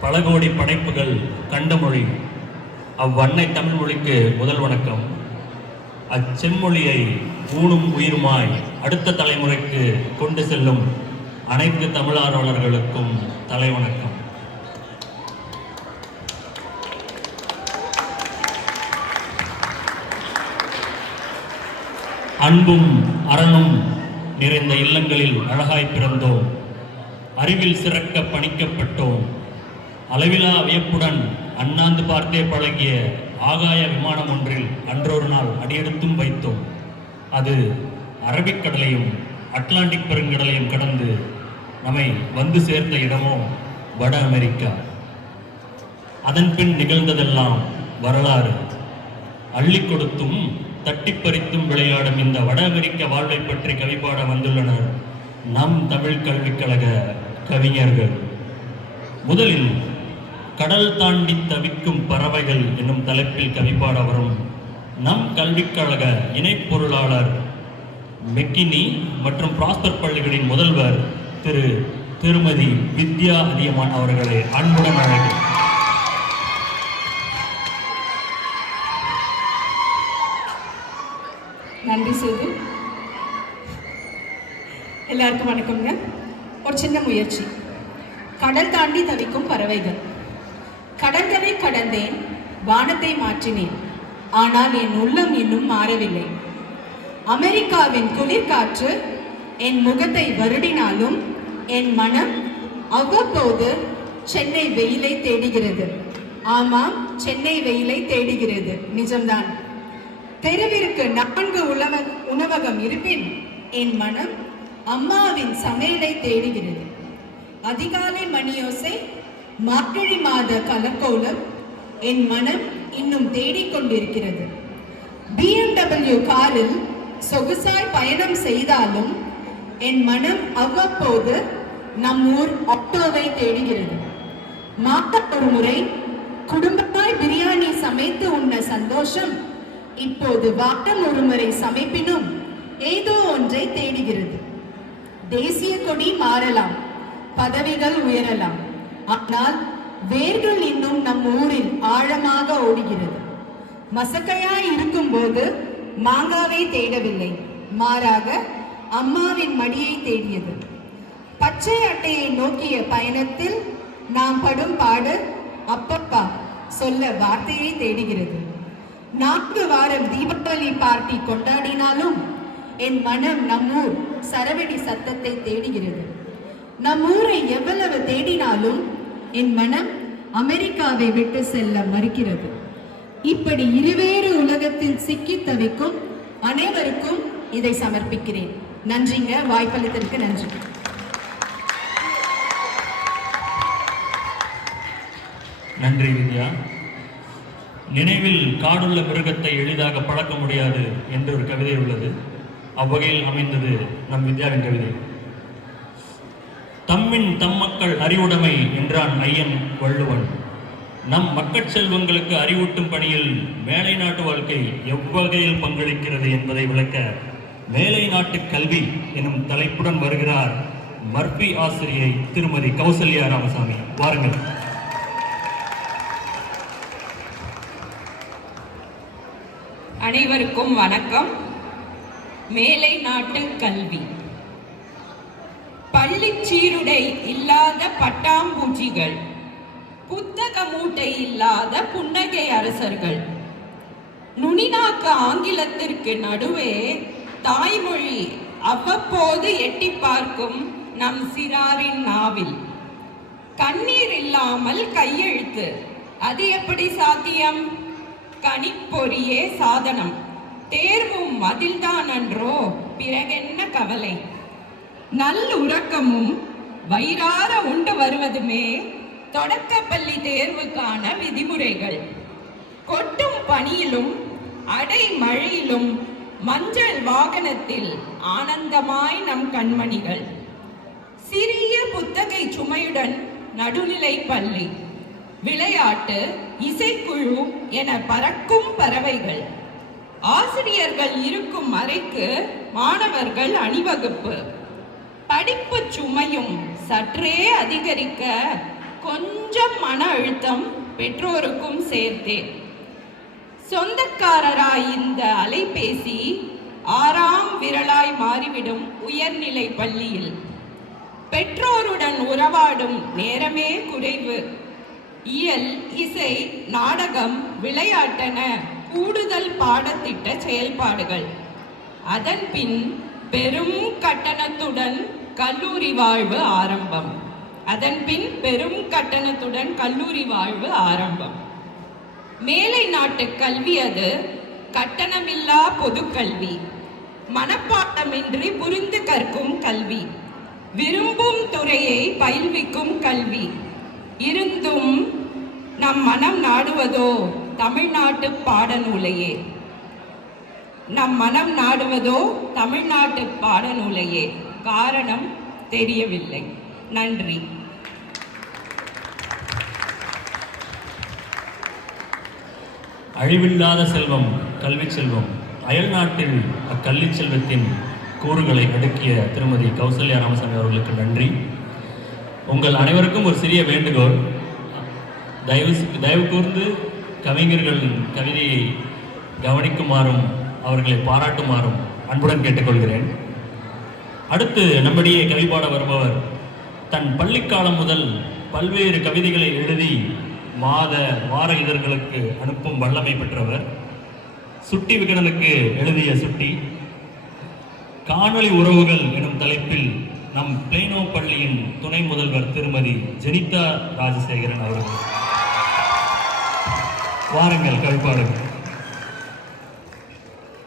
பல கோடி படைப்புகள் கண்ட மொழி. அவ்வன்னை தமிழ் மொழிக்கு முதல் வணக்கம். அச்செம்மொழியை ஊனும் உயிருமாய் அடுத்த தலைமுறைக்கு கொண்டு செல்லும் அனைத்து தமிழார்வலர்களுக்கும் தலை வணக்கம். அன்பும் அறனும் நிறைந்த இல்லங்களில் அழகாய் பிறந்தோம். அறிவில் சிறக்க பணிக்கப்பட்டோம். அளவிலா வியப்புடன் அண்ணாந்து பார்த்தே பழகிய ஆகாய விமானம் ஒன்றில் அன்றொரு நாள் அடியெடுத்தும் வைத்தோம். அது அரபிக்கடலையும் அட்லாண்டிக் பெருங்கடலையும் கடந்து நம்மை வந்து சேர்ந்த இடமோ வட அமெரிக்கா. அதன் பின் நிகழ்ந்ததெல்லாம் வரலாறு. அள்ளி கொடுத்தும் தட்டி பறித்தும் விளையாடும் இந்த வட அமெரிக்க வாழ்வை பற்றி கவிப்பாட வந்துள்ளனர் நம் தமிழ் கல்விக்கழக கவிஞர்கள். முதலில் கடல் தாண்டி தவிக்கும் பறவைகள் என்னும் தலைப்பில் கவிப்பாட வரும் நம் கல்விக்கழக இணைப்பொருளாளர் பொருளாளர் மெக்கினி மற்றும் பிராஸ்பர் பள்ளிகளின் முதல்வர் திரு திருமதி வித்யா அதியமான் அவர்களை அன்புடன் அழைக்கிறேன் நன்றி சேது. எல்லாருக்கும் வணக்கம்ங்க. ஒரு சின்ன முயற்சி. கடல் தாண்டி தவிக்கும் பறவைகள். கடந்ததை கடந்தேன் வானத்தை மாற்றினேன். ஆனால் என் உள்ளம் இன்னும் மாறவில்லை. அமெரிக்காவின் குளிர்காற்று என் முகத்தை வருடினாலும் என் மனம் அவ்வப்போது சென்னை வெயிலை தேடுகிறது. ஆமாம் சென்னை வெயிலை தேடுகிறது. நிஜம்தான். தெருவிற்கு நான்கு உணவ உணவகம் இருப்பின் என் மனம் அம்மாவின் சமையலை தேடுகிறது. அதிகாலை மணியோசை மார்கழி மாத கலக்கோலம் என் மனம் இன்னும் தேடிக்கொண்டிருக்கிறது. பிஎம்டபிள்யூ காரில் சொகுசாய் பயணம் செய்தாலும் என் மனம் அவ்வப்போது நம் ஊர் ஆட்டோவை தேடுகிறது. மாத்த ஒரு முறை குடும்பமாய் பிரியாணி சமைத்து உண்ண சந்தோஷம் இப்போது வாரம் ஒரு முறை சமைப்பினும் ஏதோ ஒன்றை தேடுகிறது. தேசிய கொடி மாறலாம் பதவிகள் உயரலாம். ஆனால் வேர்கள் இன்னும் நம் ஊரில் ஆழமாக ஓடுகிறது. மசக்கையாய் இருக்கும்போது மாங்காவை தேடவில்லை. மாறாக அம்மாவின் மடியை தேடியது. பச்சை அட்டையை நோக்கிய பயணத்தில் நாம் படும் பாடு அப்பப்பா சொல்ல வார்த்தையை தேடுகிறது. நான்கு வாரம் தீபாவளி பார்ட்டி கொண்டாடினாலும் என் மனம் நம்மூர் சரவெடி சத்தத்தை தேடுகிறது. நம் ஊரை எவ்வளவு தேடினாலும் என் மனம் அமெரிக்காவை விட்டு செல்ல மறுக்கிறது. இப்படி இருவேறு உலகத்தில் சிக்கி தவிக்கும் அனைவருக்கும் இதை சமர்ப்பிக்கிறேன். நன்றிங்க வாய்ப்பளித்ததற்கு நன்றி. நன்றி வித்யா. நினைவில் காடுள்ள மிருகத்தை எளிதாக பழக்க முடியாது என்று ஒரு கவிதை உள்ளது. அவ்வகையில் அமைந்தது நம் வித்யாவின் கவிதை. தம்மின் தம்மக்கள் அறிவுடைமை என்றான் ஐயன் வள்ளுவன். நம் மக்கள் செல்வங்களுக்கு அறிவூட்டும் பணியில் மேலை நாட்டு வாழ்க்கை எவ்வகையில் பங்களிக்கிறது என்பதை விளக்க மேலை நாட்டு கல்வி எனும் தலைப்புடன் வருகிறார் மர்பி ஆசிரியை திருமதி கௌசல்யா ராமசாமி. வாருங்கள். அனைவருக்கும் வணக்கம். மேலை நாட்டு கல்வி. பள்ளிச் சீருடை இல்லாத பட்டாம்பூச்சிகள் புத்தக மூட்டை இல்லாத புன்னகை அரசர்கள். நுனிநாக்கு ஆங்கிலத்திற்கு நடுவே தாய்மொழி அவ்வப்போது எட்டி பார்க்கும் நம் சிறாரின் நாவில். கண்ணீர் இல்லாமல் கையெழுத்து அது எப்படி சாத்தியம்? கணிப்பொறியே சாதனம் தேர்வும் அதில்தான் அன்றோ பிறகென்ன கவலை? நல் உறக்கமும் வயிறார உண்டு வருவதுமே தொடக்கப்பள்ளி தேர்வுக்கான விதிமுறைகள். கொட்டும் பணியிலும் அடை மழையிலும் மஞ்சள் வாகனத்தில் ஆனந்தமாய் நம் கண்மணிகள். சிறிய புத்தகை சுமையுடன் நடுநிலை பள்ளி. விளையாட்டு இசைக்குழு என பறக்கும் பறவைகள். ஆசிரியர்கள் இருக்கும் அறைக்கு மாணவர்கள் அணிவகுப்பு. படிப்பு சுமையும் சற்றே அதிகரிக்க கொஞ்சம் மன அழுத்தம் பெற்றோருக்கும் சேர்த்தே சொந்தக்காரராய் இந்த அலைபேசி ஆறாம் விரலாய் மாறிவிடும் உயர்நிலை பள்ளியில். பெற்றோருடன் உறவாடும் நேரமே குறைவு. இயல் இசை நாடகம் விளையாட்டென கூடுதல் பாடத்திட்ட செயல்பாடுகள். அதன் பின் பெரும் கட்டணத்துடன் கல்லூரி வாழ்வு ஆரம்பம். அதன் பின் பெரும் கட்டணத்துடன் கல்லூரி வாழ்வு ஆரம்பம். மேலை நாட்டு கல்வி அது கட்டணமில்லா பொதுக்கல்வி மனப்பாட்டமின்றி புரிந்து கற்கும் கல்வி. விரும்பும் துறையை பயில்விக்கும் கல்வி. இருந்தும் நம் மனம் நாடுவதோ தமிழ்நாட்டு பாடநூலையே. நம் மனம் நாடுவதோ தமிழ்நாட்டு பாடநூலையே. காரணம் தெரியவில்லை. நன்றி. அழிவில்லாத செல்வம் கல்வி செல்வம். அயல் நாட்டில் அக்கல்வி செல்வத்தின் கூறுகளை அடுக்கிய திருமதி கௌசல்யா ராமசாமி அவர்களுக்கு நன்றி. உங்கள் அனைவருக்கும் ஒரு சிறிய வேண்டுகோள். தயவு தயவு கூர்ந்து கவிஞர்களின் கவிதையை கவனிக்குமாறும் அவர்களை பாராட்டுமாறும் அன்புடன் கேட்டுக்கொள்கிறேன். அடுத்து நம்மிடையே கவிபாட வருபவர். தன் பள்ளிக்காலம் முதல் பல்வேறு கவிதைகளை எழுதி மாத வார இதழ்களுக்கு அனுப்பும் வல்லமை பெற்றவர். சுட்டி விகடனுக்கு எழுதிய சுட்டி. காணொளி உறவுகள் எனும் தலைப்பில் நம் பிளேனோ பள்ளியின் துணை முதல்வர் திருமதி ஜெனிதா ராஜசேகரன் அவர்கள். வாருங்கள் கவிப்பாடுங்கள்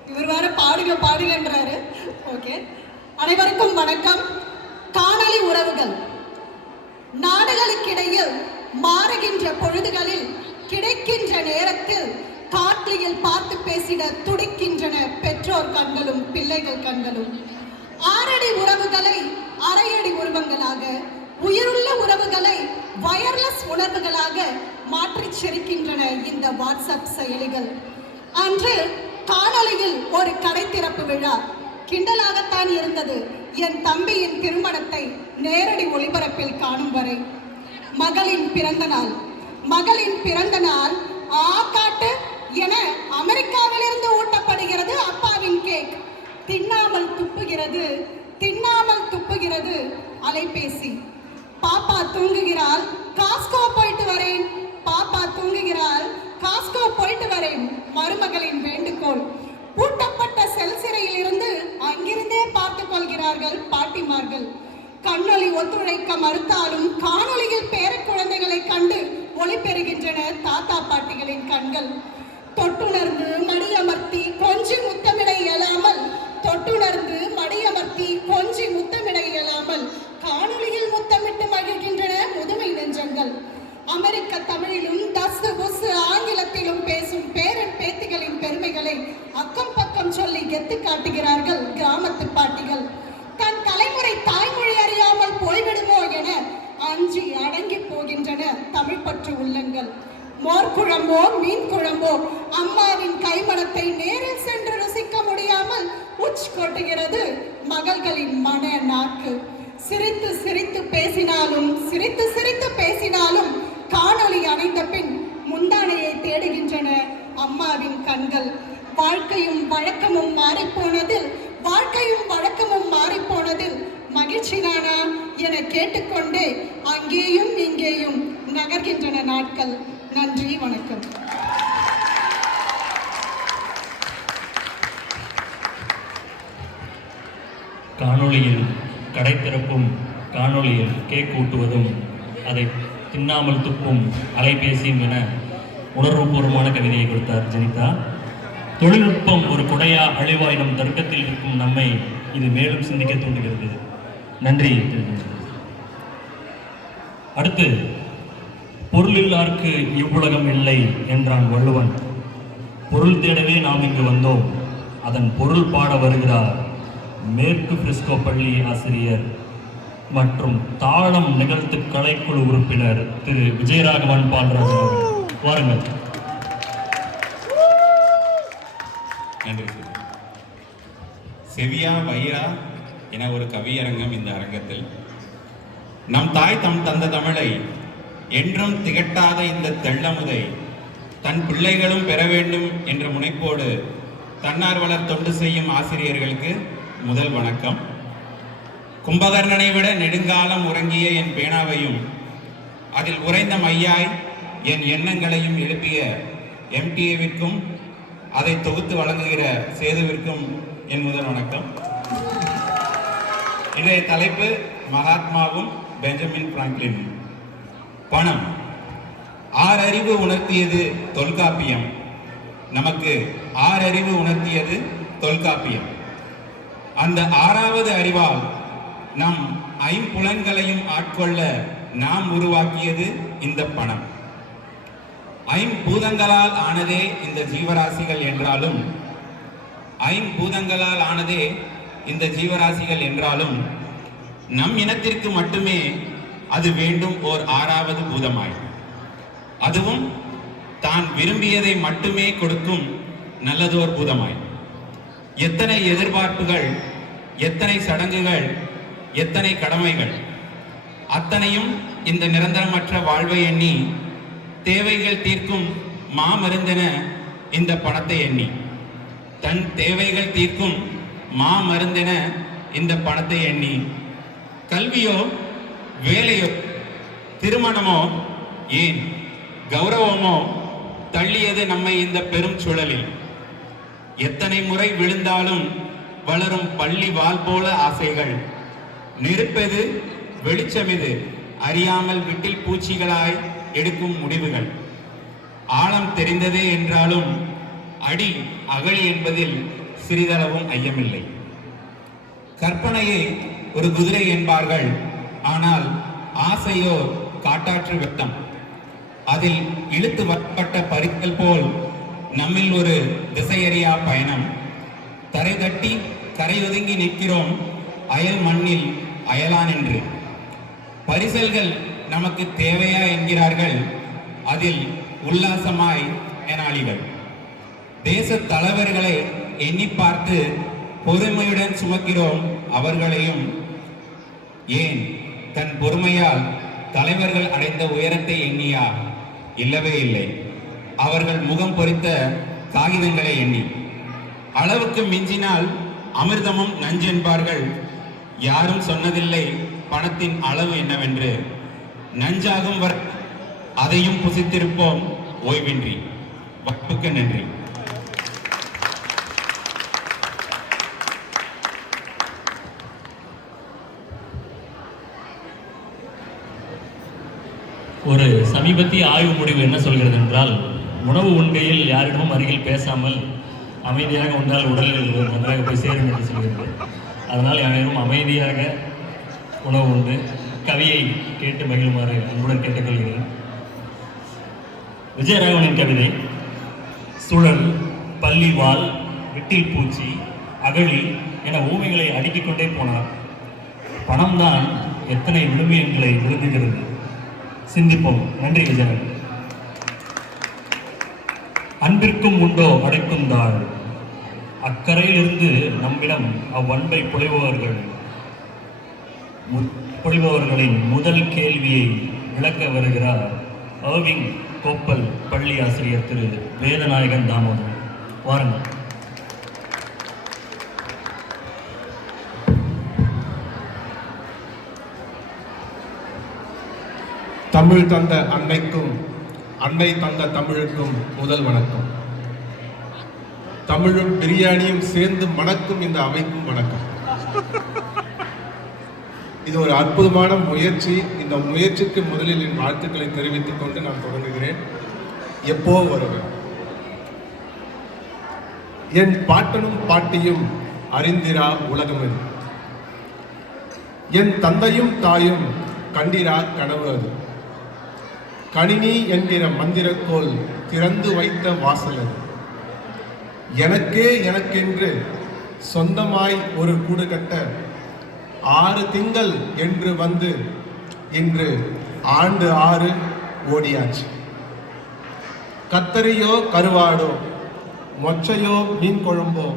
இவர் வேற பாடுங்க பாடுங்கன்றாரு. ஓகே. அனைவருக்கும் வணக்கம். காணொலி உறவுகள். நாடுகளுக்கிடையில் மாறுகின்ற பொழுதுகளில் கிடைக்கின்ற நேரத்தில் காட்டியில் பார்த்து பேசிட துடிக்கின்றன பெற்றோர் கண்களும் பிள்ளைகள் கண்களும். ஆறடி உறவுகளை அரையடி உருவங்களாக உயிருள்ள உறவுகளை வயர்லெஸ் உணர்வுகளாக மாற்றிச் செரிக்கின்றன இந்த வாட்ஸ்அப் செயலிகள். அன்று காணொலியில் ஒரு கடை திறப்பு விழா. கிண்டலாகத்தான் இருந்தது. என் தம்பியின் திருமணத்தை நேரடி ஒளிபரப்பில் காணும் வரை. மகளின் பிறந்த நாள். மகளின் பிறந்த நாள் ஆக்காட்டு என அமெரிக்காவிலிருந்து ஊட்டப்படுகிறது அப்பாவின் கேக். தின்னாமல் துப்புகிறது தின்னாமல் துப்புகிறது அலைபேசி. பாப்பா தூங்குகிறாள் காஸ்கோ போயிட்டு வரேன். பாப்பா தூங்குகிறாள் காஸ்கோ போயிட்டு வரேன். மருமகளின் வேண்டுகோள். பூட்டப்பட்ட செல் சிறையில் இருந்து அங்கிருந்தே பார்த்துக் கொள்கிறார்கள் பாட்டிமார்கள். கண்ணொளி ஒத்துழைக்க மறுத்தாலும் காணொளியில் பேர குழந்தைகளை கண்டு ஒளி பெறுகின்றன தாத்தா பாட்டிகளின் கண்கள். தொட்டுணர்ந்து மடியமர்த்தி கொஞ்சி முத்தமிட இயலாமல் தொட்டுணர்ந்து மடியமர்த்தி கொஞ்சி முத்தமிட இயலாமல் காணொளியில் முத்தமிட்டு மகிழ்கின்றன முதுமை நெஞ்சங்கள் அமெரிக்க தமிழிலும் தசு புசு ஆங்கிலத்திலும் பேசும் பேரன் பேத்திகளின் பெருமைகளை அக்கம் பக்கம் சொல்லி கெத்து காட்டுகிறார்கள் கிராமத்து பாட்டிகள் தன் தலைமுறை தாய்மொழி அறியாமல் போய்விடுமோ என அஞ்சி அடங்கி போகின்றன தமிழ் பற்று உள்ளங்கள் மோர் குழம்போ மீன் குழம்போ அம்மாவின் கைமணத்தை நேரில் சென்று ருசிக்க முடியாமல் உச் கொட்டுகிறது மகள்களின் மன நாக்கு சிரித்து சிரித்து பேசினாலும் சிரித்து சிரித்து பேசினாலும் காணொளி அணைந்த பின் முந்தானையை தேடுகின்றன அம்மாவின் கண்கள் வாழ்க்கையும் வழக்கமும் மாறிப்போனதில் வாழ்க்கையும் வழக்கமும் மாறிப்போனதில் மகிழ்ச்சி என கேட்டுக்கொண்டே அங்கேயும் இங்கேயும் நகர்கின்றன நாட்கள். நன்றி வணக்கம். காணொளியில் கடை திறப்பும் காணொளியில் கேக் கூட்டுவதும் அதை தின்னாமல் துப்பும் அலைபேசியும் என உணர்வுபூர்வமான கவிதையை கொடுத்தார் ஜெனிதா. தொழில்நுட்பம் ஒரு குடையா அழிவா எனும் தர்க்கத்தில் இருக்கும் நம்மை இது மேலும் சிந்திக்க தூண்டுகிறது. நன்றி. அடுத்து பொருளில்லார்க்கு இவ்வுலகம் இல்லை என்றான் வள்ளுவன். பொருள் தேடவே நாம் இங்கு வந்தோம். அதன் பொருள் பாட வருகிறார் மேற்கு பிரிஸ்கோ பள்ளி ஆசிரியர் மற்றும் தாளம் நிகழ்த்து கலைக்குழு உறுப்பினர் திரு. விஜயராகவன் பால்ராஜன் அவர்கள். வாருங்கள். நன்றி செவியா வயிறா? என ஒரு கவியரங்கம் இந்த அரங்கத்தில். நம் தாய் தம் தந்த தமிழை என்றும் திகட்டாத இந்த தெள்ளமுதை தன் பிள்ளைகளும் பெற வேண்டும் என்ற முனைப்போடு தன்னார்வலர் தொண்டு செய்யும் ஆசிரியர்களுக்கு முதல் வணக்கம். கும்பகர்ணனை விட நெடுங்காலம் உறங்கிய என் பேனாவையும் அதில் உறைந்த மையாய் என் எண்ணங்களையும் எழுப்பிய எம்டிஏவிற்கும் அதை தொகுத்து வழங்குகிற சேதுவிற்கும் என் முதல் வணக்கம். இன்றைய தலைப்பு மகாத்மாவும் பெஞ்சமின் பிராங்க்லின். பணம். ஆறறிவு உணர்த்தியது தொல்காப்பியம். நமக்கு ஆறறிவு உணர்த்தியது தொல்காப்பியம். அந்த ஆறாவது அறிவால் நம் ஐம்புலன்களையும் ஆட்கொள்ள நாம் உருவாக்கியது இந்த பணம். ஐம்பூதங்களால் ஆனதே இந்த ஜீவராசிகள் என்றாலும் ஐம்பூதங்களால் ஆனதே இந்த ஜீவராசிகள் என்றாலும் நம் இனத்திற்கு மட்டுமே அது வேண்டும் ஓர் ஆறாவது பூதமாய். அதுவும் தான் விரும்பியதை மட்டுமே கொடுக்கும் நல்லதோர் பூதமாய். எத்தனை எதிர்பார்ப்புகள் எத்தனை சடங்குகள் எத்தனை கடமைகள் அத்தனையும் இந்த நிரந்தரமற்ற வாழ்வை எண்ணி தேவைகள் தீர்க்கும் மாமருந்தென இந்த பணத்தை எண்ணி தன் தேவைகள் தீர்க்கும் மா மருந்தென இந்த பணத்தை எண்ணி கல்வியோ வேலையோ திருமணமோ ஏன் கௌரவமோ தள்ளியது நம்மை இந்த பெரும் சுழலில். எத்தனை முறை விழுந்தாலும் வளரும் பள்ளி வால் போல ஆசைகள். நெருப்பெது வெளிச்சமெது அறியாமல் விட்டில் பூச்சிகளாய் எடுக்கும் முடிவுகள். ஆழம் தெரிந்ததே என்றாலும் அடி அகழி என்பதில் சிறிதளவும் ஐயமில்லை. கற்பனையை ஒரு குதிரை என்பார்கள். ஆனால் ஆசையோ காட்டாற்று வெட்டம் அதில் இழுத்து வரப்பட்ட பறித்தல் போல் நம்மில் ஒரு திசையறியா பயணம். தரை தட்டி கரையொதுங்கி நிற்கிறோம். அயல் மண்ணில் அயலான் என்று பரிசல்கள் நமக்கு தேவையா என்கிறார்கள். அதில் உல்லாசமாய் எனாளிகள் தேச தலைவர்களை எண்ணி பார்த்து பொறுமையுடன் சுமக்கிறோம் அவர்களையும். ஏன்? தன் பொறுமையால் தலைவர்கள் அடைந்த உயரத்தை எண்ணியா? இல்லவே இல்லை. அவர்கள் முகம் பொறித்த காகிதங்களை எண்ணி. அளவுக்கு மிஞ்சினால் அமிர்தமும் நஞ்சென்பார்கள் யாரும் சொன்னதில்லை பணத்தின் அளவு என்னவென்று. நஞ்சாகும் வரை அதையும் புசித்திருப்போம் ஓய்வின்றி. வட்புக்கு நன்றி. ஒரு சமீபத்திய ஆய்வு முடிவு என்ன சொல்கிறது என்றால் உணவு உண்கையில் யாரிடமும் அருகில் பேசாமல் அமைதியாக உண்டால் உடல்கள் நன்றாக போய் சேரும் என்று சொல்கிறது. அதனால் யாரும் அமைதியாக உணவு உண்டு. கவியை கேட்டு மகிழுமாறு அன்புடன் கேட்டுக்கொள்கிறேன். விஜயராகவனின் கவிதை சுழல் பள்ளி வால் விட்டில் பூச்சி அகழி என ஊமைகளை அடுக்கிக் கொண்டே போனார். பணம்தான் எத்தனை விழுமியங்களை விழுங்குகிறது சிந்திப்போம். நன்றி விஜயன். அன்பிற்கும் உண்டோ அடைக்கும் தாள். அக்கறையிலிருந்து நம்மிடம் அவ்வன்பை பொழிபவர்கள் மு- பொழிபவர்களின் முதல் கேள்வியை விளக்க வருகிறார் அர்விங் கோப்பல் பள்ளி ஆசிரியர் திரு. வேதநாயகன் தாமோதர் வாருங்கள். தமிழ் தந்த அன்னைக்கும் அன்னை தந்த தமிழுக்கும் முதல் வணக்கம். தமிழும் பிரியாணியும் சேர்ந்து மணக்கும் இந்த அமைக்கும் வணக்கம். இது ஒரு அற்புதமான முயற்சி. இந்த முயற்சிக்கு முதலில் என் வாழ்த்துக்களை தெரிவித்துக் கொண்டு நான் தொடங்குகிறேன். எப்போ வருவேன்? என் பாட்டனும் பாட்டியும் அறிந்திரா உலகமெது என் தந்தையும் தாயும் கண்டிரா கனவு அது. கணினி என்கிற மந்திரக்கோள் திறந்து வைத்த வாசல் அது எனக்கே எனக்கென்று சொந்தமாய் ஒரு கூடு கட்ட ஆறு திங்கள் என்று வந்து இன்று ஆண்டு ஆறு ஓடியாச்சு. கத்தரியோ கருவாடோ மொச்சையோ மீன் குழம்போ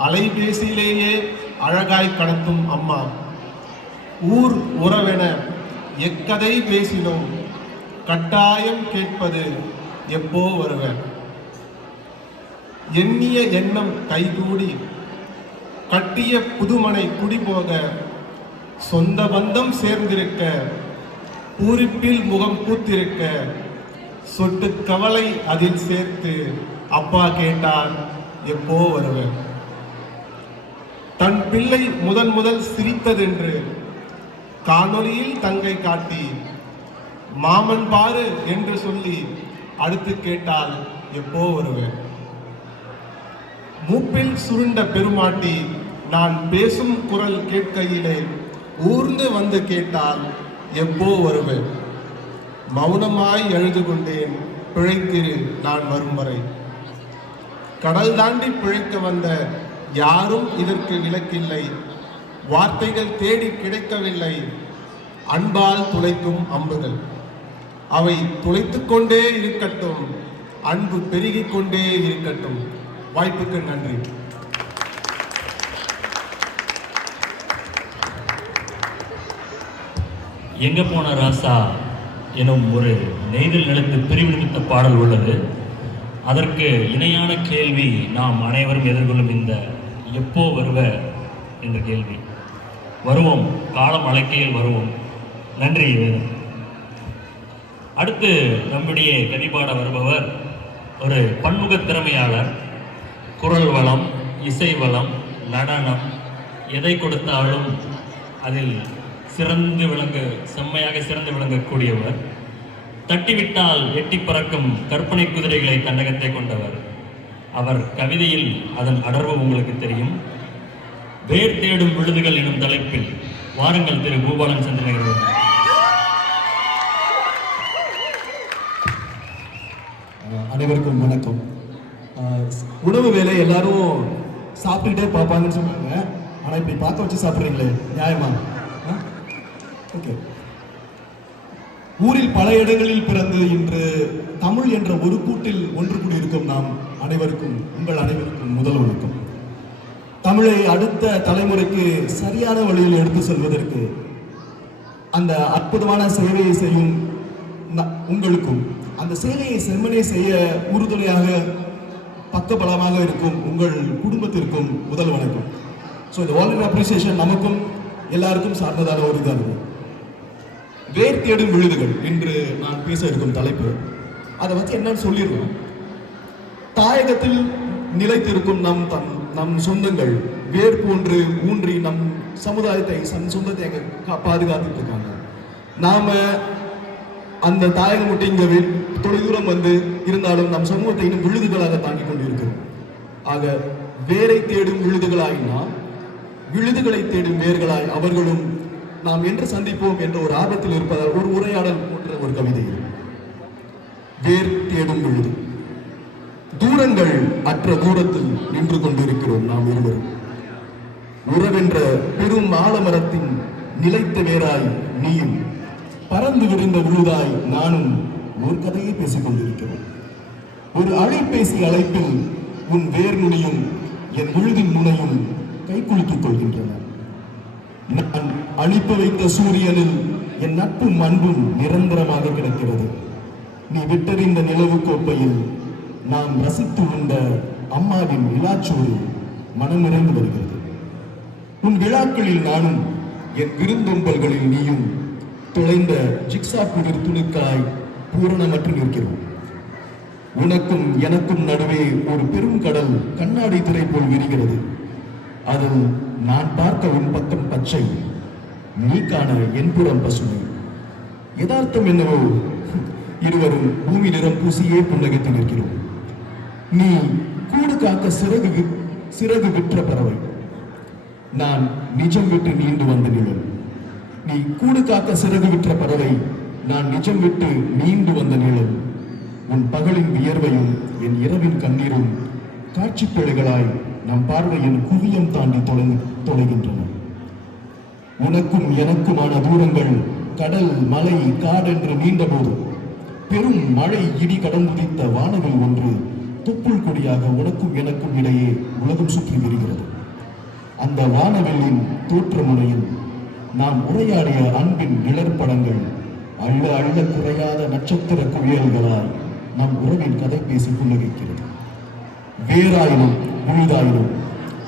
அலைபேசியிலேயே அழகாய் கடத்தும் அம்மா. ஊர் உறவென எக்கதை பேசினோம். கட்டாயம் கேட்பது எப்போ வருவேன் எண்ணிய எண்ணம் கைகூடி கட்டிய புதுமனை குடிபோக சொந்த பந்தம் சேர்ந்திருக்க பூரிப்பில் முகம் பூத்திருக்க சொட்டு கவலை அதில் சேர்த்து அப்பா கேட்டார் எப்போ வருவேன் தன் பிள்ளை முதன் முதல் சிரித்ததென்று காணொலியில் தங்கை காட்டி மாமன் பாரு என்று சொல்லி அடுத்து கேட்டால் எப்போ வருவேன்? மூப்பில் சுருண்ட பெருமாட்டி நான் பேசும் குரல் கேட்கையிலே ஊர்ந்து வந்து கேட்டால் எப்போ வருவேன்? மௌனமாய் எழுது கொண்டேன் பிழைத்திரு நான் வரும் வரை. கடல் தாண்டி பிழைக்க வந்த யாரும் இதற்கு விளக்கில்லை. வார்த்தைகள் தேடி கிடைக்கவில்லை. அன்பால் துளைக்கும் அம்புகள். அவை துளைத்துக் கொண்டே இருக்கட்டும் அன்பு பெருகிக் கொண்டே இருக்கட்டும். வாய்ப்புக்கு நன்றி. எங்க போன ராசா எனும் ஒரு நெய்தல் நிலத்து பிரிவிடுத்த பாடல் உள்ளது. அதற்கு இணையான கேள்வி நாம் அனைவரும் எதிர்கொள்ளும் இந்த எப்போ வருவ என்ற கேள்வி. வருவோம் காலம் அழைக்கையில் வருவோம். நன்றி வேதம். அடுத்து நம்முடைய கவிபாட வருபவர் ஒரு பன்முக திறமையாளர் குரல் வளம் இசை வளம் நடனம் எதை கொடுத்தாலும் அதில் சிறந்து விளங்க செம்மையாக சிறந்து விளங்கக்கூடியவர். தட்டிவிட்டால் எட்டி பறக்கும் கற்பனை குதிரைகளை தன்னகத்தை கொண்டவர். அவர் கவிதையில் அதன் அடர்வு உங்களுக்கு தெரியும். வேர் தேடும் விழுதுகள் எனும் தலைப்பில் வாருங்கள் திரு. பூபாலன் சந்திரநகர் அவர்கள். அஹ் அனைவருக்கும் வணக்கம். உணவு வேலை எல்லாரும் சாப்பிட்டுக்கிட்டே பார்ப்பாங்கன்னு சொன்னாங்க ஆனால் இப்படி பார்க்க வச்சு சாப்பிட்றீங்களே நியாயமா? ஓகே ஊரில் பல இடங்களில் பிறந்து இன்று தமிழ் என்ற ஒரு கூட்டில் ஒன்று கூடியிருக்கும் நாம் அனைவருக்கும் உங்கள் அனைவருக்கும் முதல் வணக்கம். தமிழை அடுத்த தலைமுறைக்கு சரியான வழியில் எடுத்து செல்வதற்கு அந்த அற்புதமான சேவையை செய்யும் ந- உங்களுக்கும் அந்த சேவையை செம்மனே செய்ய உறுதுணையாக பக்கபலமாக இருக்கும் உங்கள் குடும்பத்திற்கும் முதல் வணக்கம். ஸோ இந்த வாலண்டரி அப்ரிசியேஷன் நமக்கும் எல்லாருக்கும் சார்ந்ததான ஒரு இதாக இருக்கும் வேர் தேடும் விழுதுகள் என்று நான் பேச இருக்கும் தலைப்பு. அதை பற்றி என்னன்னு சொல்லிடுவோம் தாயகத்தில் நிலைத்திருக்கும் நம் தம் நம் சொந்தங்கள் வேர் போன்று ஊன்றி நம் சமுதாயத்தை சம் சொந்தத்தை அங்க கா- பாதுகாத்துட்டு இருக்காங்க. நாம அந்த தாயகம் விட்டு இங்கே தொலைதூரம் வந்து இருந்தாலும் நம் சமூகத்தை இன்னும் விழுதுகளாக தாங்கி கொண்டிருக்கிறோம் ஆக வேரை தேடும் விழுதுகளாய் நாம் விழுதுகளை தேடும் வேர்களாய் அவர்களும் நாம் என்று சந்திப்போம் என்ற ஒரு ஆபத்தில் இருப்பதால் ஒரு உரையாடல் போன்ற ஒரு கவிதை. வேர் தேடும் விழுது. தூரங்கள் அற்ற தூரத்தில் நின்று கொண்டிருக்கிறோம் நாம் இருவரும். உறவென்ற பெரும் ஆலமரத்தின் நிலைத்த வேராய் நீயும். பறந்து விழுந்த விழுதாய் நானும். ஒரு கதையை பேசிக் கொண்டிருக்கிறோம். ஒரு அழைப்பேசி அழைப்பில் உன் வேர் நுனியும் என் முழுதின் முனையும் கைக்குலுக்கிக் கொள்கின்றன. நான் அனுப்பி வைத்த சூரியனில் என் நட்பும் அன்பும் நிரந்தரமாக கிடக்கிறது. நீ விட்டறிந்த நிலவு கோப்பையில் நாம் ரசித்து உண்ட அம்மாவின் விழாச்சோறு மனம் நிறைந்து வருகிறது. உன் விழாக்களில் நானும் என் விருந்தொம்பல்களில் நீயும் தொலைந்த ஜிக்ஸா குளிர் துணுக்காய் பூரணமற்று நிற்கிறோம் உனக்கும் எனக்கும் நடுவே ஒரு பெரும் கடல் கண்ணாடி திரை போல் விரிகிறது. அதில் நான் பார்க்க உன் பக்கம் பச்சை. நீ காண என் புறம் பசுமை. யதார்த்தம் என்னவோ? இருவரும் பூமி நிறம் பூசியே புன்னகைத்து நிற்கிறோம். நீ கூடு காக்க சிறகு சிறகு விற்ற பறவை. நான் நிஜம் விட்டு நீண்டு வந்த நிலம் நீ கூடு காக்க சிறகு விற்ற பறவை நான் நிஜம் விட்டு நீண்டு வந்த நிலம் உன் பகலின் வியர்வையும் என் இரவின் கண்ணீரும் காட்சி பிழைகளாய் நம் பார்வையின் குவியம் தாண்டி தொலை தொலைகின்றன. உனக்கும் எனக்குமான தூரங்கள் கடல் மலை காடென்று நீண்டபோது பெரும் மழை இடி கடந்துதித்த வானவில் ஒன்று துப்புள் கொடியாக உனக்கும் எனக்கும் இடையே உலகம் சுற்றி விரிகிறது. அந்த வானவெல்லின் தோற்றமுனையில் நாம் உரையாடிய அன்பின் நிழற்படங்கள் அள்ள அள்ள குறையாத நட்சத்திர குவியல்களால் நம் உறவின் கதை பேசி புன்னகைக்கிறது வேறாயினும் உழுதாயினும்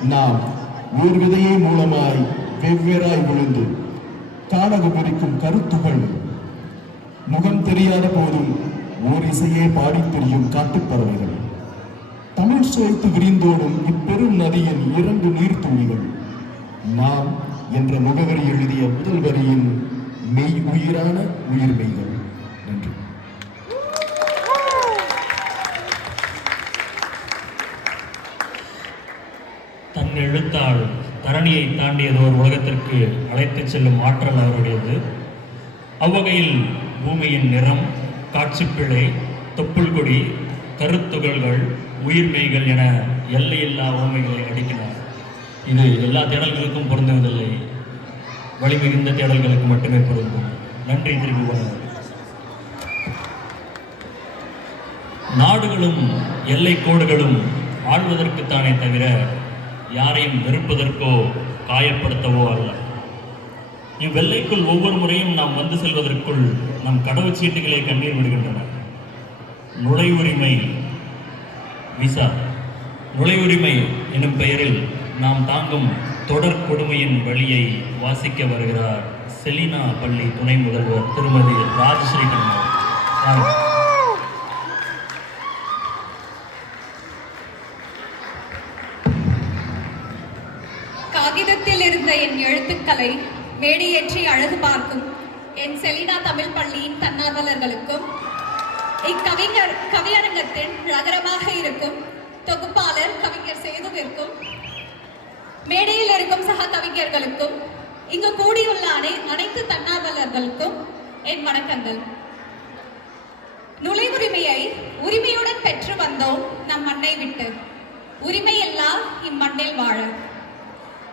நாம் ஓர் விதையை மூலமாய் வெவ்வேறாய் விழுந்து காணக பிடிக்கும் கருத்துகள் முகம் தெரியாத போதும் ஓர் இசையே பாடித் தெரியும் காட்டுப்பறவைகள். தமிழ் சுவைத்து விரிந்தோடும் இப்பெரும் நதியின் இரண்டு நீர்த்துளிகள். நாம் என்ற முகவரி எழுதிய முதல் வரியின் உயிரான உயிர் மெய்கள். நன்றி. தன் எழுத்தால் தரணியை தாண்டியதோர் உலகத்திற்கு அழைத்துச் செல்லும் ஆற்றல் அவருடையது. அவ்வகையில் பூமியின் நிறம் காட்சிப்பிழை தொப்புள் கொடி கருத்துகள்கள் உயிர்மெய்கள் என எல்லையில்லா உண்மைகளை அடிக்கிறார் இது எல்லா தேடல்களுக்கும் பொருந்துவதில்லை. வலிமிகுந்த தேடல்களுக்கு மட்டுமே பொருந்தும். நன்றி திரும்புவார் நாடுகளும் எல்லை கோடுகளும் வாழ்வதற்குத்தானே தவிர யாரையும் வெறுப்பதற்கோ காயப்படுத்தவோ அல்ல. இவ்வெல்லைக்குள் ஒவ்வொரு முறையும் நாம் வந்து செல்வதற்குள் நம் கடவுச்சீட்டுகளே கண்ணீர் விடுகின்றன. நுழைவுரிமை விசா. நுழைவுரிமை எனும் பெயரில் நாம் தாங்கும் தொடர் கொடுமையின் வழியை வாசிக்க வருகிறார் செலினா பள்ளி துணை முதல்வர் திருமதி ராஜஸ்ரீ கண்ணன் காகிதத்தில் இருந்த என் எழுத்துக்களை மேடையேற்றி அழகு பார்க்கும் என் செலினா தமிழ் பள்ளியின் தன்னார்வலர்களுக்கும் இக்கவிஞர் கவியரங்கத்தின் நகரமாக இருக்கும் தொகுப்பாளர் கவிஞர் சேதுவிற்கும் மேடையில் இருக்கும் சக கவிஞர்களுக்கும் இங்கு கூடியுள்ள அனை அனைத்து தன்னார்வலர்களுக்கும் என் வணக்கங்கள். நுழைவுரிமையை உரிமையுடன் பெற்று வந்தோம் நம் மண்ணை விட்டு. உரிமையெல்லாம் இம்மண்ணில் வாழ.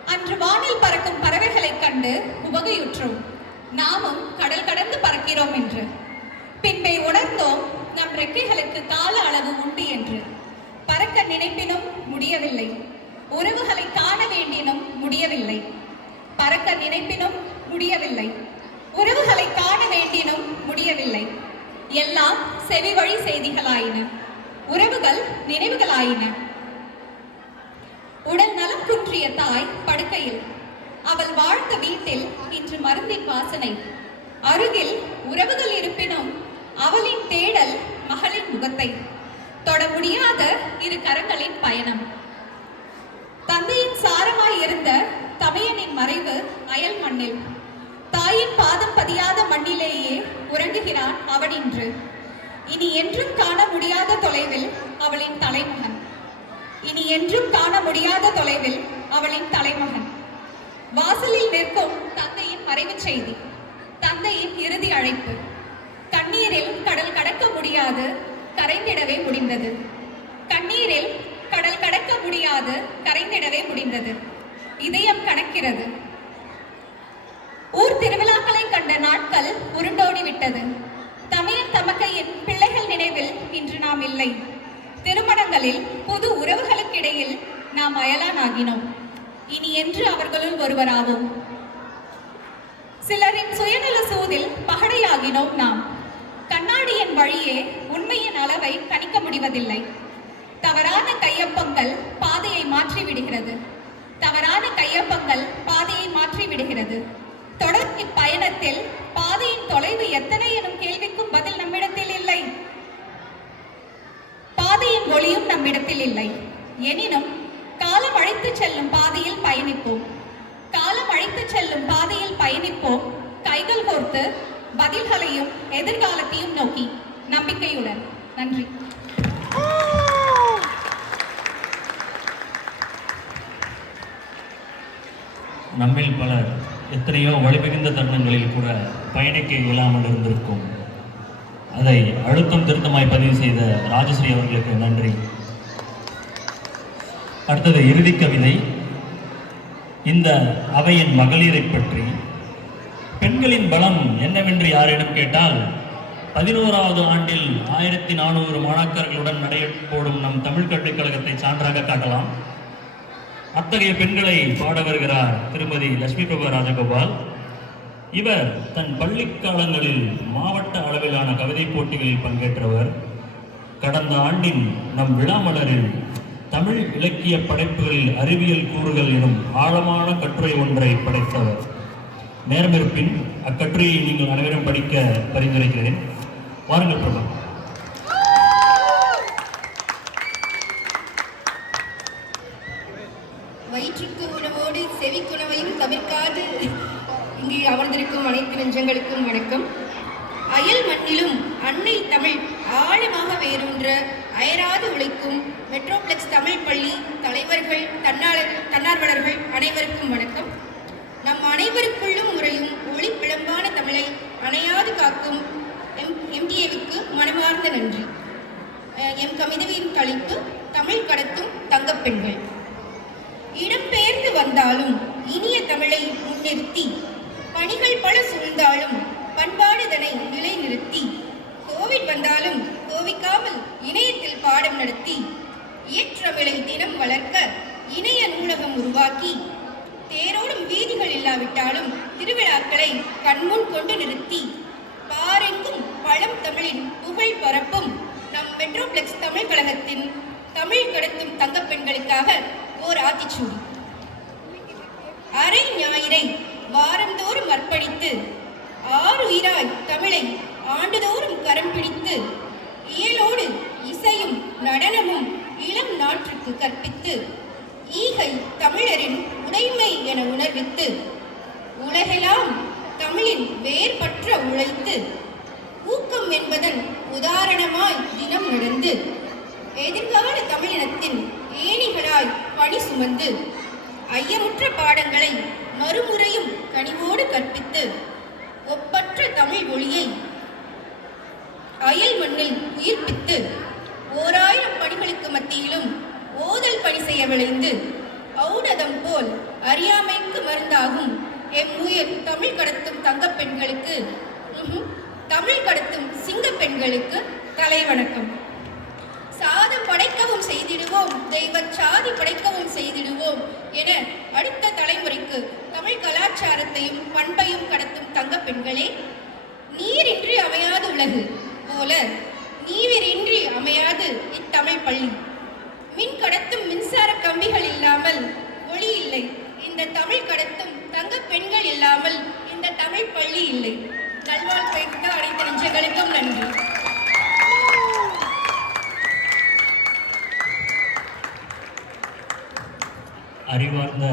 அன்று வானில் பறக்கும் பறவைகளைக் கண்டு உவகையுற்றோம். நாமும் கடல் கடந்து பறக்கிறோம் என்று. பின்பை உணர்ந்தோம் நம் ரெக்கைகளுக்கு கால அளவு உண்டு என்று. பறக்க நினைப்பினும் முடியவில்லை. உறவுகளை காண வேண்டினும் முடியவில்லை. பறக்க நினைப்பினும் முடியவில்லை. உறவுகளை காண வேண்டினும் முடியவில்லை. எல்லாம் செவி வழி செய்திகளாயின. உறவுகள் நினைவுகளாயின. உடல் நலம் குன்றிய தாய் படுக்கையில் அவள் வாழ்ந்த வீட்டில் இன்று மருந்தின் வாசனை. அருகில் உறவுகள் இருப்பினும் அவளின் தேடல் மகளின் முகத்தை. தொட முடியாத இரு கரங்களின் பயணம். தந்தையின் சாரமாய் இருந்த தமையனின் மறைவு அயல் மண்ணில். தாயின் பாதம் பதியாத மண்ணிலேயே உறங்குகிறான் அவன் இன்று இனி என்றும் காண முடியாத தொலைவில் அவளின் தலைமகன். இனி என்றும் காண முடியாத தொலைவில் அவளின் தலைமகன். வாசலில் நிற்கும் தந்தையின் மறைவுச் செய்தி. தந்தையின் இறுதி அழைப்பு. கண்ணீரில் கடல் கடக்க முடியாது கரைந்திடவே முடிந்தது. கண்ணீரில் கடல் கடக்க முடியாது கரைந்திடவே முடிந்தது. இதயம் கணக்கிறது. ஊர் திருவிழாக்களை கண்ட நாட்கள் உருண்டோடி விட்டது தமிழ் தமக்கையின் பிள்ளைகள் நினைவில் இன்று நாம் இல்லை. திருமணங்களில் புது உறவுகளுக்கிடையில் நாம் அயலானாகினோம். இனி என்று அவர்களுள் ஒருவராவோம். சிலரின் சுயநல சூதில் பகடையாகினோம் நாம். கண்ணாடியின் வழியே உண்மையின் அளவை கணிக்க முடிவதில்லை. தவறான கையொப்பங்கள் பாதையை மாற்றி விடுகிறது தவறான கையொப்பங்கள் பாதையை மாற்றி விடுகிறது தொடர் இப்பயணத்தில் பாதையின் தொலைவு எத்தனை எனும் கேள்விக்கும் பதில் நம்மிடத்தில் இல்லை. பாதையின் ஒளியும் நம்மிடத்தில் இல்லை. எனினும் காலம் அழைத்து செல்லும் பாதையில் பயணிப்போம். காலம் அழைத்துச் செல்லும் பாதையில் பயணிப்போம். கைகள் கோர்த்து பதில்களையும் எதிர்காலத்தையும் நோக்கி. நம்பிக்கையுடன். நன்றி. நம்மில் பலர் எத்தனையோ வழிமிகுந்த தருணங்களில் கூட பயணிக்க இயலாமல் இருந்திருக்கும். அதை அழுத்தம் திருத்தமாய் பதிவு செய்த ராஜஸ்ரீ அவர்களுக்கு நன்றி. அடுத்தது இறுதி கவிதை. இந்த அவையின் மகளிரை பற்றி. பெண்களின் பலம் என்னவென்று யாரிடம் கேட்டால் பதினோராவது ஆண்டில் ஆயிரத்தி நானூறு மாணாக்கர்களுடன் நடை போடும் நம் தமிழ் கல்விக் கழகத்தை சான்றாக காட்டலாம். அத்தகைய பெண்களை பாட வருகிறார் திருமதி லட்சுமி பிரபா ராஜகோபால். இவர் தன் பள்ளிக் காலங்களில் மாவட்ட அளவிலான கவிதை போட்டிகளில் பங்கேற்றவர். கடந்த ஆண்டின் நம் விழாமலரில் தமிழ் இலக்கிய படைப்புகளில் அறிவியல் கூறுகள் எனும் ஆழமான கட்டுரை ஒன்றை படைத்தவர். நேரமிருப்பின் அக்கட்டுரையை நீங்கள் அனைவரும் படிக்க பரிந்துரைக்கிறேன். வாருங்கள் பிரபா வயிற்றுக்கு உணவோடு செவிக்குணவையும் தவிர்க்காது இங்கு அமர்ந்திருக்கும் அனைத்து நெஞ்சங்களுக்கும் வணக்கம் அயல் மண்ணிலும் அன்னை தமிழ் ஆழமாக வேரூன்ற அயராது உழைக்கும் மெட்ரோப்ளெக்ஸ் தமிழ் பள்ளி தலைவர்கள் தன்னாளர் தன்னார்வலர்கள் அனைவருக்கும் வணக்கம் நம் அனைவருக்குள்ளும் முறையும் ஒளி பிளம்பான தமிழை அணையாது காக்கும் எம் எம்டிஏவுக்கு மனமார்ந்த நன்றி என் கவிதையின் தலைப்பு தமிழ் கடத்தும் தங்கப்பெண்கள் இடம்பெயர்ந்து வந்தாலும் இனிய தமிழை முன்னிறுத்தி பணிகள் பல சூழ்ந்தாலும் பண்பாடுதனை நிலைநிறுத்தி கோவிட் வந்தாலும் கோவிக்காமல் இணையத்தில் பாடம் நடத்தி இயற்றமிழை தினம் வளர்க்க இணைய நூலகம் உருவாக்கி தேரோடும் வீதிகள் இல்லாவிட்டாலும் திருவிழாக்களை கண்முன் கொண்டு நிறுத்தி பாரெங்கும் பழம் தமிழின் புகழ் பரப்பும் பெட்ரோப்ளெக்ஸ் தமிழ் கழகத்தின் தமிழ் கடத்தும் தங்கப் பெண்களுக்காக ஓர் ஆத்திச்சூடி. அரை ஞாயிறை வாரந்தோறும் அர்ப்பணித்து ஆறுயிராய் தமிழை ஆண்டுதோறும் கரம் பிடித்து இயலோடு இசையும் நடனமும் இளம் நாற்றுக்கு கற்பித்து ஈகை தமிழரின் உடைமை என உணர்வித்து உலகெல்லாம் தமிழின் வேர்பற்ற உழைத்து ஊக்கம் என்பதன் உதாரணமாய் தினம் நடந்து. எதிர்கால தமிழினத்தின் ஏணிகளாய் பணி சுமந்து ஐயமுற்ற பாடங்களை மறுமுறையும் கனிவோடு கற்பித்து ஒப்பற்ற தமிழ் மொழியை அயல் மண்ணில் உயிர்ப்பித்து ஓராயிரம் பணிகளுக்கு மத்தியிலும் ஓதல் பணி செய்ய விளைந்து ஔடதம் போல் அறியாமைக்கு மருந்தாகும் எம் உயிர் தமிழ் கடத்தும் தங்கப் பெண்களுக்கு தமிழ் கடத்தும் சிங்க பெண்களுக்கு தலை வணக்கம் சாதம் படைக்கவும் செய்திடுவோம் தெய்வ சாதி படைக்கவும் செய்திடுவோம் என அடுத்த தலைமுறைக்கு தமிழ் கலாச்சாரத்தையும் பண்பையும் கடத்தும் தங்கப் பெண்களே நீரின்றி அமையாது உலகு போல நீரின்றி அமையாது இத்தமிழ் பள்ளி. மின் கடத்தும் மின்சார கம்பிகள் இல்லாமல் ஒளி இல்லை. இந்த தமிழ் கடத்தும் தங்க பெண்கள் இல்லாமல் இந்த தமிழ் பள்ளி இல்லை. அனைத்து நெஞ்சங்களுக்கும் நன்றி. அறிவார்ந்த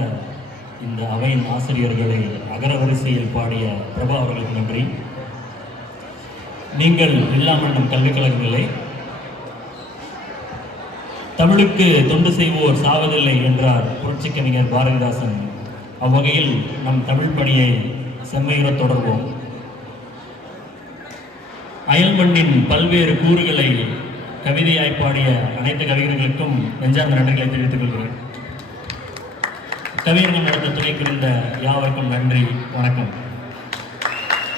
இந்த அவையின் ஆசிரியர்களை அகரவரிசையில் பாடிய பிரபா அவர்களுக்கு நன்றி. நீங்கள் இல்லாமல் நம் தமிழுக்கு தொண்டு செய்வோர் சாவதில்லை என்றார் புரட்சி கவிஞர் பாரதிதாசன். அவ்வகையில் நம் தமிழ் பணியை செம்மையுறத் தொடர்வோம். அயல் மண்ணின் பல்வேறு கூறுகளை கவிதையாய் பாடிய அனைத்து கவிஞர்களுக்கும் நெஞ்சார்ந்த நன்றிகளை தெரிவித்துக் கொள்கிறேன். கவிஞர்கள் நடந்த துணைக்கு இருந்த யாவருக்கும் நன்றி வணக்கம்.